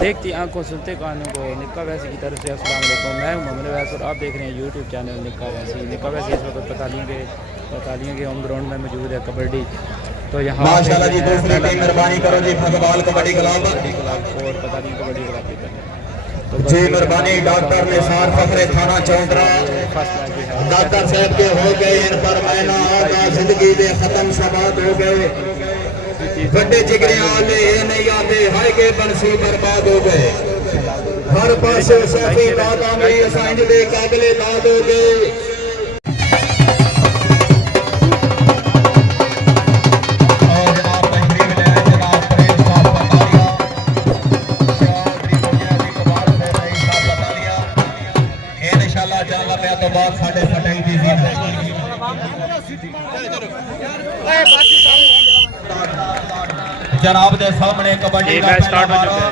देखती आंखों सुनते कानों को निक्का वैसी की तरफ से अस्सलाम वालेकुम। मैं हूं मोहम्मद वैस और आप देख रहे हैं यूट्यूब चैनल निक्का वैसी। निक्का वैसी इस वक्त बतालियों के होम ग्राउंड में मौजूद है कबड्डी। तो यहाँ माशाल्लाह जी दूसरी टीम मेहरबानी करो जी फुटबॉल कबड्डी क्लब और बतालियों कबड्डी क्लब की जी मेहरबानी डॉक्टर निसार फखरे थाना चौंतरा डॉक्टर साहब के हो गए इन पर मैना आगा जिंदगी दे खत्म सबाद हो गए बड़े जिगरे आले ये नहीं आते हाय के बंसी बर्बाद हो गए हर पासे सफी दादा में सांझ दे काबले दाद हो गए। जनाब दे सामने कबड्डी का स्टार्ट हो चुका है।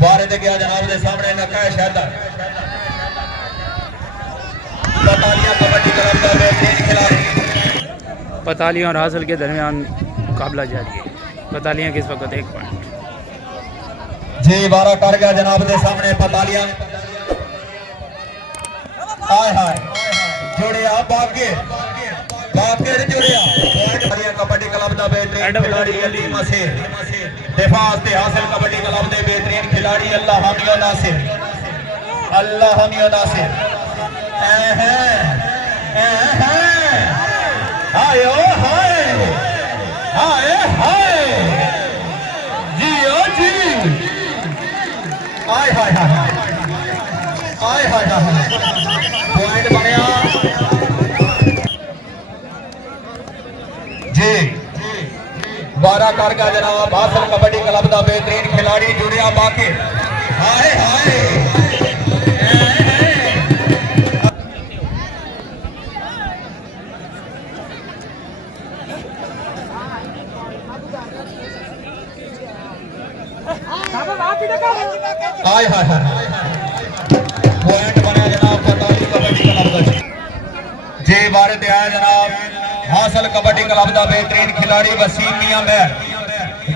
बारे ते गया जनाब दे सामने नक्का शहदर पतालिया कबड्डी क्लब का बेहतरीन खिलाड़ी पतालियां और हासिल के दरमियान मुकाबला जारी है। पतालियां के इस वक्त 1 पॉइंट जी 12 कर गया जनाब दे सामने पतालिया हाय हाय जुड़िया बागे जुड़िया कबड्डी क्लब का बेहतरीन खिलाड़ी अली मसीर दिफास ते हासिल कबड्डी क्लब के बेहतरीन खिलाड़ी अल्लाह हामियो नासिर हाय हाय हाय जियो जी हाय हाय हाय हाय हाय पॉइंट बनया जी 12 कर गया जनाब हासिल कबड्डी क्लब का बेहतरीन खिलाड़ी जुड़िया बाकी हाय हाय हाय हाय हाय पॉइंट बना जनाब पताली कबड्डी क्लब का जी 12 ते आया जनाब हासिल कबड्डी क्लब का बेहतरीन खिलाड़ी वसीम मियां महर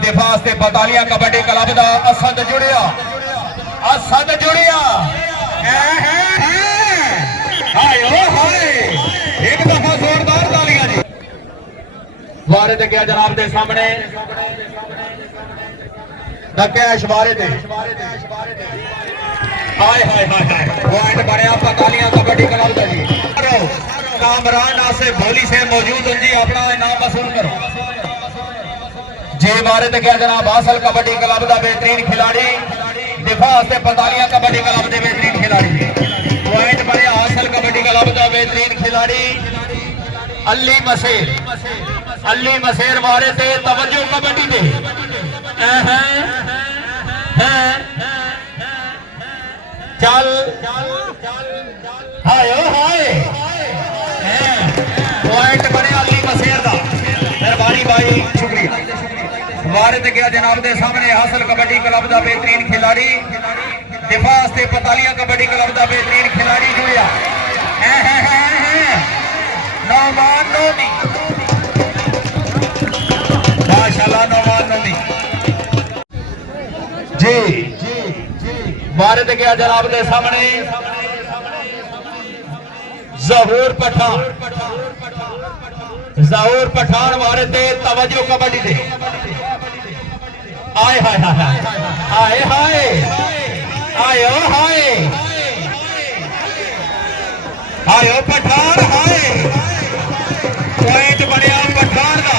दिफास से पतालिया कबड्डी क्लब का असद जुड़िया एक दफा जोरदार तालियां जी वारे ते गया जनाब दे सामने नकेश वारे ते हाय हाय हाय पॉइंट बनया पतालिया कबड्डी क्लब का जी कामरान आसे भोली से मौजूद हैं जी अपना इनाम वसूल करो जी बारे ते क्या जनाब हासिल कबड्डी क्लब का बेहतरीन खिलाड़ी दिफा से पतालिया कबड्डी क्लब के बेहतरीन खिलाड़ी पॉइंट बने हासिल कबड्डी क्लब का बेहतरीन खिलाड़ी अली मसेर मारे थे तवज्जो कबड्डी दे चल हाय हाय पॉइंट बने अली मसेर का मेहरबानी भाई शुक्रिया वारे ते गया जनाब दे सामने हासिल कबड्डी क्लब का बेहतरीन खिलाड़ी दिफा से पतालिया कबड्डी क्लब का बेहतरीन खिलाड़ी जुड़िया नौमान नोमी माशाल्लाह नौमान नोमी जी वारे ते गया जनाब दे सामने जहूर पठान मारे थे तवज्जो कबड्डी दे आए हाय हाय आए हाय आयो हाय आयो पठान हाय पॉइंट बनया पठान का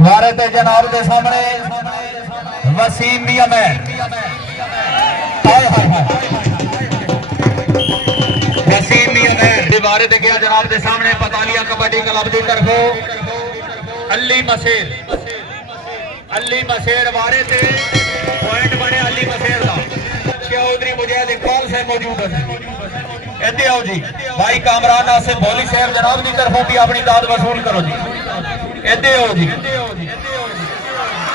मारे थे जनाब के सामने वसीम मियां में वसीम मियां में दीवारे ते गया जनाब के सामने पतालिया कबड्डी क्लब की तरफों अली मसेर वारे थे पॉइंट बने अली मसेर का चौधरी मुजाहिद इकबाल से मौजूद है इधर आओ जी भाई कामरान से भोली साहब जनाब की तरफों भी अपनी दाद वसूल करो जी इधर आओ जी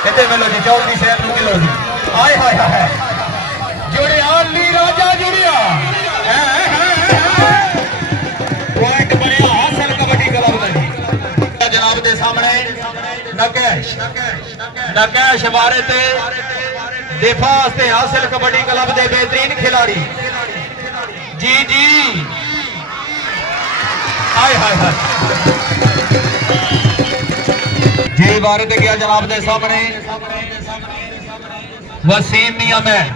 इधर मिलो जी चौधरी साहब को मिलो जी आए हाय हाय जुड़िया अली राजा जुड़िया पॉइंट बनया हासिल कबड्डी क्लब का जी नकैश बारे ते दिफा वास्ते हासिल कबड्डी क्लब के बेहतरीन खिलाड़ी जी जी हाय हाय हाय जी बारे ते गया जनाब दे सामने वसीम मियां महर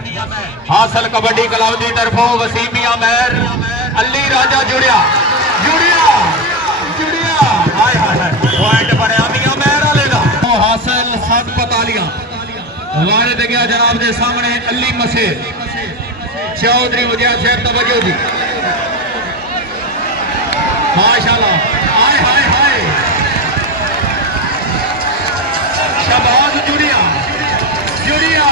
हासिल कबड्डी क्लब की तरफों वसीम मियां महर अली राजा जुड़िया जुड़िया जुड़िया हाय हाय हाय पॉइंट बनया मियां महर वाले दा हासिल 7 पतालियां वारे ते गया जनाब दे सामने अली मसेर चौधरी मुजिया साहब तवज्जो दी माशाल्लाह हाय हाय हाय शबाज जुड़िया जुड़िया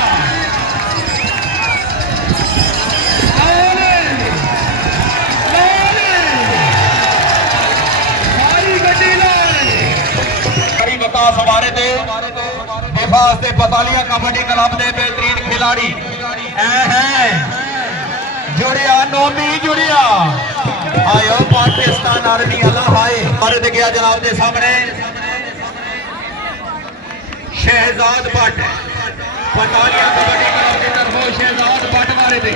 विकास हमारे दे विकास दे पतालिया कबड्डी क्लब के बेहतरीन खिलाड़ी है जुड़िया नोमी जुड़िया आयो पाकिस्तान आर्मी अल्लाह हाय हमारे दे गया जनाब के सामने शहजाद भट्ट पतालिया कबड्डी क्लब की तरफों शहजाद भट्ट मारे थे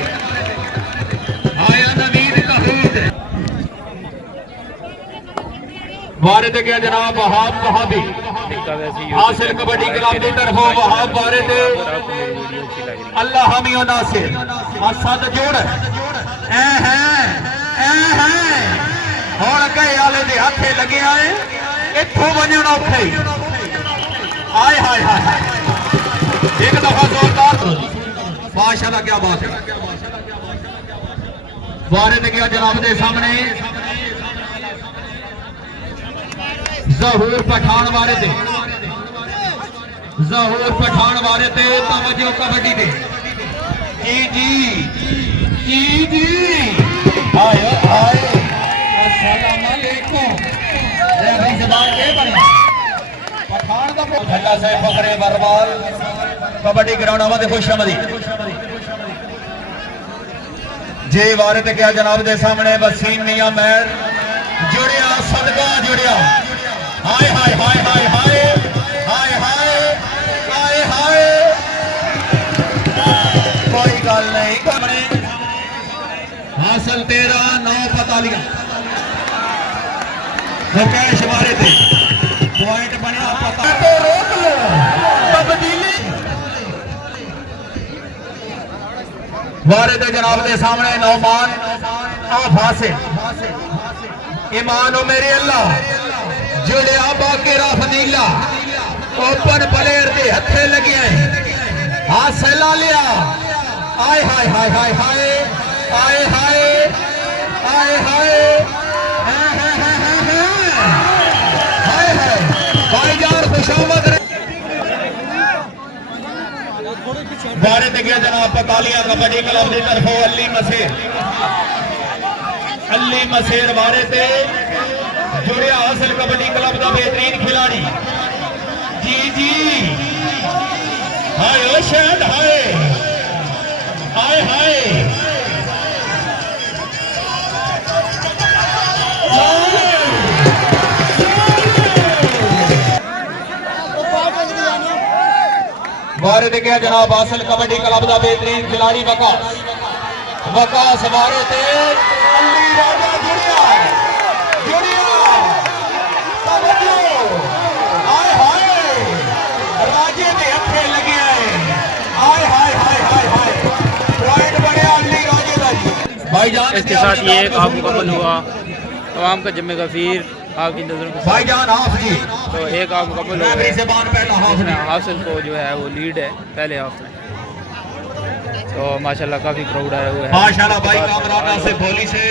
आया नवीद तहूद वारे ते गया जनाब वहाब वहाबी हासिल कबड्डी क्लब की तरफों वहाब वारे ते अल्लाह हमियो नासिर असद जोड़ ए है हुण कई आले दे हथे लगे आए इत्थों वजन औखे आय हाय हाय एक दफा जोरदार माशाल्लाह क्या बात है वारे ते गया जनाब दे सामने ज़हूर पठान वाले थे ज़हूर पठान वाले थे तवज्जो कबड्डी दे जी जी जी जी आयो आए अस्सलाम वालेकुम ए भाई जबान के बने पठान दा ठंडा साहब फकरे बरवाल कबड्डी ग्राउंड आवा देखो शमदी जे वारे ते क्या जनाब दे सामने वसीम मियां महर जुड़िया सदका जुड़िया हाय हाय हाय हाय हाय हाय हाय हाय हाय कोई गल नहीं कमरे हासिल 13-9 पतालियां मुकेश मारे थे पॉइंट बनया पता तो रोक लो तब्दीली वारे ते जनाब के सामने नौमान आफासे ईमान मेरे अल्लाह जुड़िया बाकेरा फनीला ओपन प्लेयर के हथे लगे हासिल ला लिया आय हाय हाय हाय हाय आय हाय आय हाय हाय हाय भाईजान खुशामद बारे ते गया जनाब पतालिया कबड्डी क्लब की तरफों अली मसेर बारे ते जुड़िया हासिल कबड्डी क्लब का बेहतरीन खिलाड़ी जी जी हाय शायद हाय हाय हाय बारे दे गया जनाब हासिल कबड्डी क्लब का बेहतरीन खिलाड़ी वकास बारे ते अली राजा जुड़िया जुड़िया हाय हाय राजे दे हथे लगे हाय हाय हाय हाय हाय पॉइंट बढ़िया अली राजे दा जी भाईजान इसके साथ ये एक आप मुकम्मल हुआ तमाम का जम्मे गफीर आपकी नजरों के भाईजान हाफ जी तो एक आप मुकम्मल हो गया हासिल को जो है वो लीड है पहले हाफ में तो माशाल्लाह काफी क्राउड आया हुआ है माशाल्लाह भाई कामराना से भोली से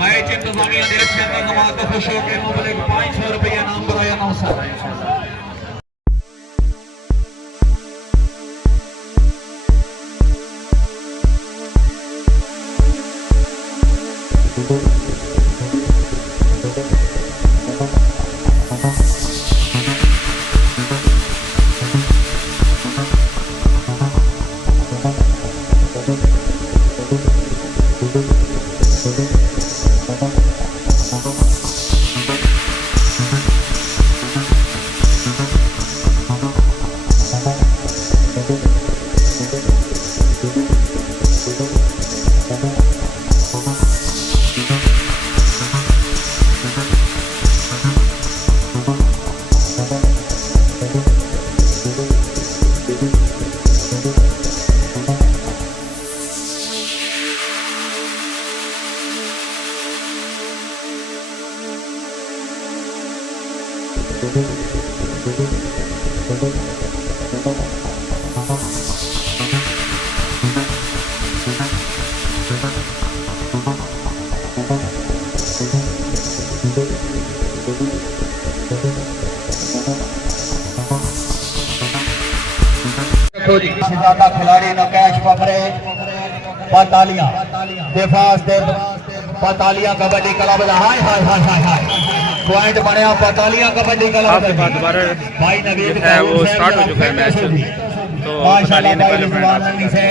मैच इंतजामिया ने अच्छे अंदाज से खुश होकर मुबलिक 500 रुपए इनाम कराया 900 इंशाल्लाह ज्यादा खिलाड़ी नकेश पपरे पतालियां दिफास दे पतालियां कबड्डी क्लब दा हाय हाय हाय हाय हाय पॉइंट बनया पतालियां कबड्डी क्लब दा दोबारा भाई नवीद है वो स्टार्ट हो चुका है मैच। तो माशाल्लाह पतालियां भाई सुभान से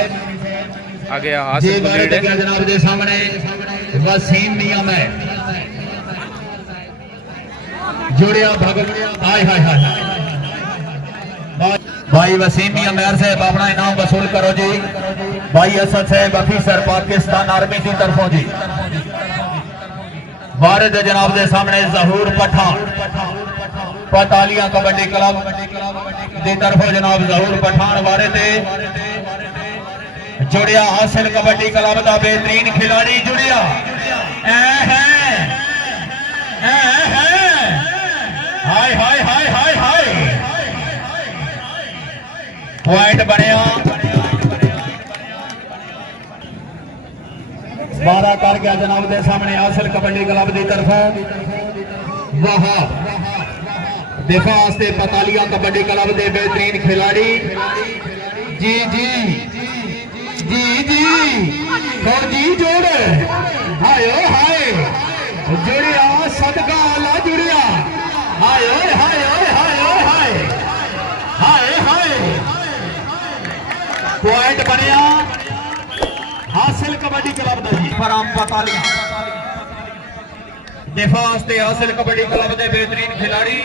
आगे जी हासिल को लीड है। जनाब दे सामने वसीम मियां में जुड़िया भगत हाय हाय हाय भाई वसीम मियां मेहर साहब अपना इनाम वसूल करो जी। भाई असद साहब अफीसर पाकिस्तान आर्मी की तरफों जी वारिद जनाब दे सामने जहूर पठान पतालियां कबड्डी क्लब की तरफों जनाब जहूर पठान वारिद जुड़िया हासिल कबड्डी क्लब का बेहतरीन खिलाड़ी जुड़िया हाय हाय हाय हाय हाय पॉइंट बनया 12 कर गया जनाब दे सामने हासिल कबड्डी क्लब की तरफों वहाब दिफास से पतालियां कबड्डी क्लब के बेहतरीन खिलाड़ी जी जी जी जी फौजी जोड़ हाय हाय जुड़िया सदका अल्लाह जुड़िया हाय हाय हाय हाय हाय हाय पॉइंट बनया हासिल कबड्डी क्लब दा जी फराम पतालियां दिफास ते हासिल कबड्डी क्लब दे बेहतरीन खिलाड़ी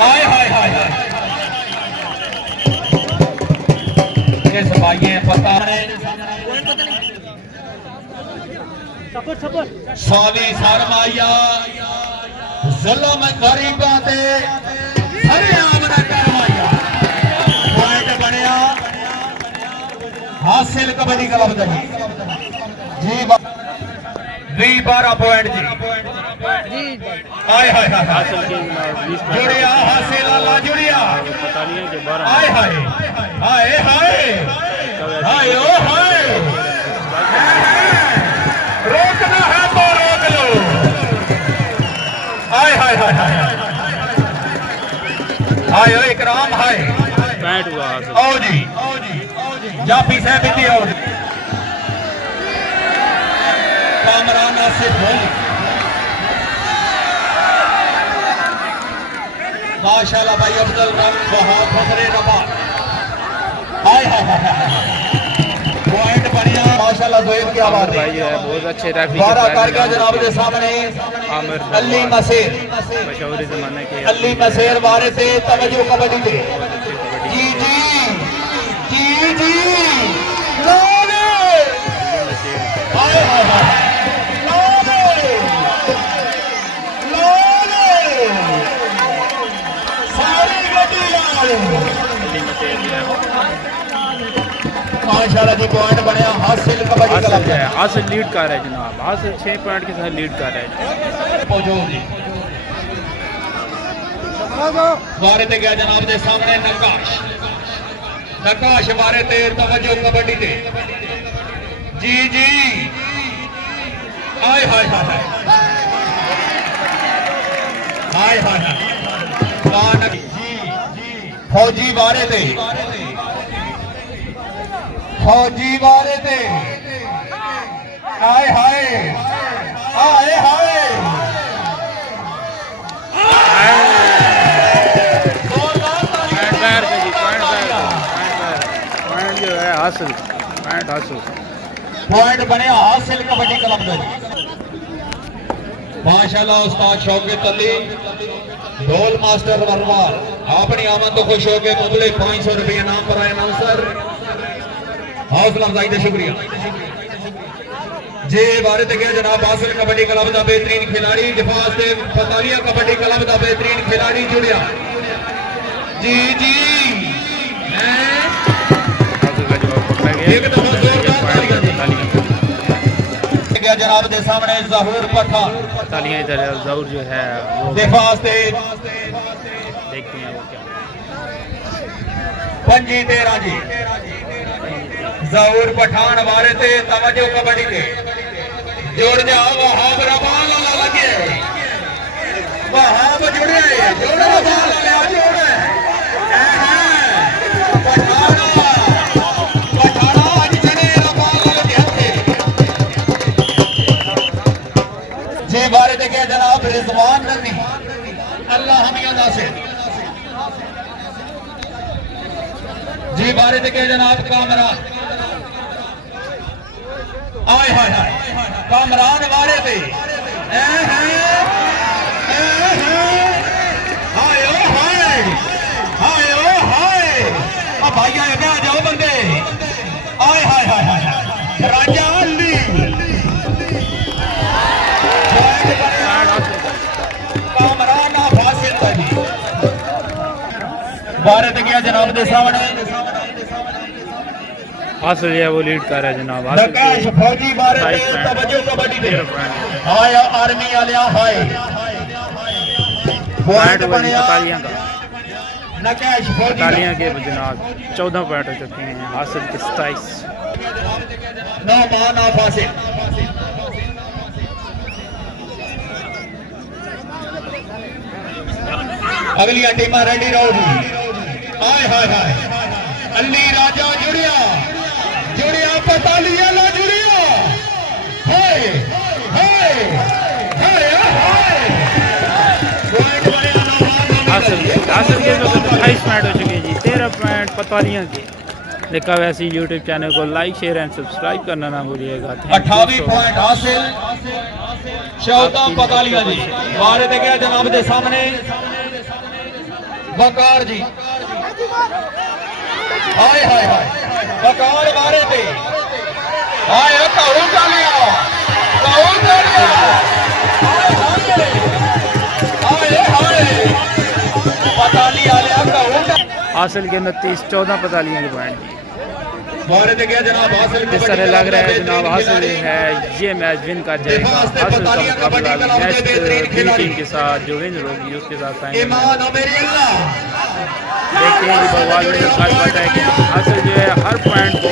हाय हाय हाय इस भाई पता स्वामी सरमाया जुल्म गरीबां ते सरेआम ना करवाया पॉइंट बनया हासिल कबड्डी क्लब दा जी 12 पॉइंट जी हाय हाय हासिल की जुड़िया हासिल अल्लाह जुड़िया पतालियां के 12 हाय हाय हाय हाय हाय ओ हाय रोकना है तो रोक लो हाय हाय हाय हाय हाय ओ इकराम हाय 65 हुआ हासिल। आओ जी जाफी साहब इतनी आओ कामरान आसिफ बोली माशाल्लाह भाई अफजल वहाब फसरे रबा हाय हाय हाय पॉइंट बढ़िया माशाल्लाह जोएब की आवाज भाई जो है बहुत अच्छे रेफरी 12 कर गया जनाब के सामने आमिर अली मसीर मशहूर जमाने के अली मसीर वारे से तवज्जो कबड्डी दे जी जी जी जी लोले हाय हाय हाय लोले लोले सारी गड्डी लाल माशाल्लाह जी पॉइंट बनया हासिल कबड्डी क्लब हासिल है, हासिल लीड कर है जनाब, हासिल 6 पॉइंट के साथ लीड कर है। वारे ते गया जनाब दे सामने नकाश नकाश वारे ते तवज्जो कबड्डी ते जी जी हाय हाय हाय हाय हाय हाय जी फौजी वारे ते फौजी वारे ते हाय हाय हाय हाय पॉइंट जो है हासिल, पॉइंट हासिल, पॉइंट बने हासिल कबड्डी क्लब का माशाल्लाह उस्ताद शौकत अली ढोल मास्टर वरवाल अपनी आमद तो खुश हो के मुबले 500 रुपये नाम पर आए अनाउंसर हौसला अफजाई का शुक्रिया जे बारे ते गया जनाब हासिल कबड्डी क्लब का बेहतरीन खिलाड़ी दिफास से पतालिया कबड्डी क्लब का बेहतरीन खिलाड़ी जुड़िया जी जी एक दफा जोरदार तालियां ਤੇ ਗਿਆ ਜਨਾਬ ਦੇ ਸਾਹਮਣੇ ਜ਼ਹੂਰ ਪਠਾਨ तालियां इधर जहूर जो है वो ਦਿਫਾ ਵਾਸਤੇ देखते हैं वो क्या 5-13 ਜੀ ਜ਼ਹੂਰ ਪਠਾਨ ਵਾਰੇ ਤੇ ਤਵੱਜੋ ਕਬੱਡੀ ਤੇ ਜੋੜ ਜਾ ਵਹਾਬ ਰਬਾਨ ਵਾਲਾ ਲੱਗੇ ਵਹਾਬ ਜੁੜਿਆ ਹੈ ਜੋੜ ਰਬਾਨ ਵਾਲਾ ਜੋੜ बारे देखे जनाब रिजवान नबी अल्लाह हमिया नासिर जी बारे देखे जनाब कामरान आए हाय हाय कामरान बारे पे हाय ओ हाय हाय ओ हाय अब भाई आ जाओ बंदे आए हाय हाय हाय राजा अली भारत गया जनाब के सामने हासिल है वो लीड कर रहा है जनाब नकाश फौजी भारत तवज्जो कबड्डी पे आया आर्मी वाले हाय पॉइंट बनया तालियां का नकाश फौजी तालियां के जनाब 14 पॉइंट हो चुके हैं हासिल के 27 नौ मान फासिल अगली टीम रेडी रहो जी हाय हाय हाय अली राजा जुड़िया जुड़िया पतालिया ला जुड़िया हाय हाय हाय हाय पॉइंट बढ़िया हासिल के 28 पॉइंट हो चुके हैं जी 13 पॉइंट पतालियां के देखा वैसे यूट्यूब चैनल को लाइक शेयर एंड सब्सक्राइब करना ना भूलिएगा 28 पॉइंट हासिल 14 पतालियां जी बारे दे गया जनाब दे सामने बकार जी हाय हाय हाय बकार मारे थे हाय कौन डालिया हाय हाय पताली आलिया कौन हासिल के 29 14 पतालियां के पॉइंट बारे दे गया जनाब हासिल जिस तरह लग रहा है जनाब हासिल है ये मैच विन कर जाएगा हासिल का मुकाबला नेक्स्ट टीम के साथ जो विन होगी उसके साथ ईमान हो मेरी अल्लाह देखते हैं कि भगवान ने आज बताया कि हासिल जो है हर पॉइंट को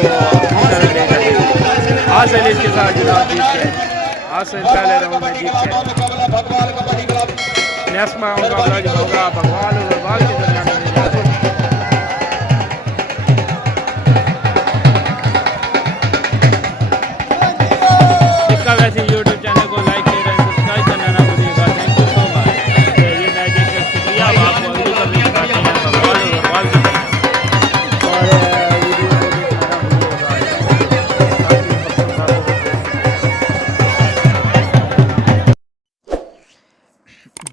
हासिल इसके साथ जनाब जीत गए हासिल पहले राउंड में जीत गए नेक्स्ट मुकाबला जो होगा भगवान और भगवान के दरमियान होने जा रहा है वैसे यूट्यूब चैनल को लाइक शेयर एंड सब्सक्राइब करना ना भूलिएगा थैंक यू सो मच ये मैच देख कर शुक्रिया अब आपको अगली कभी दिखाते हैं भगवान और भगवान की और वीडियो को देखना ना भूलिएगा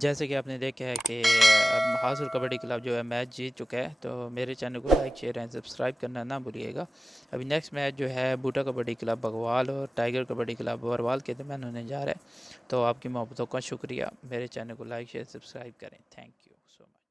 जैसे कि आपने देखा है कि हासिल कबड्डी क्लब जो है मैच जीत चुका है तो मेरे चैनल को लाइक शेयर एंड सब्सक्राइब करना ना भूलिएगा अभी नेक्स्ट मैच जो है बूटा कबड्डी क्लब बगवाल और टाइगर कबड्डी क्लब वरवाल के दरमियान होने जा रहा है तो आपकी मोहब्बतों का शुक्रिया मेरे चैनल को लाइक शेयर सब्सक्राइब करें थैंक यू सो मच।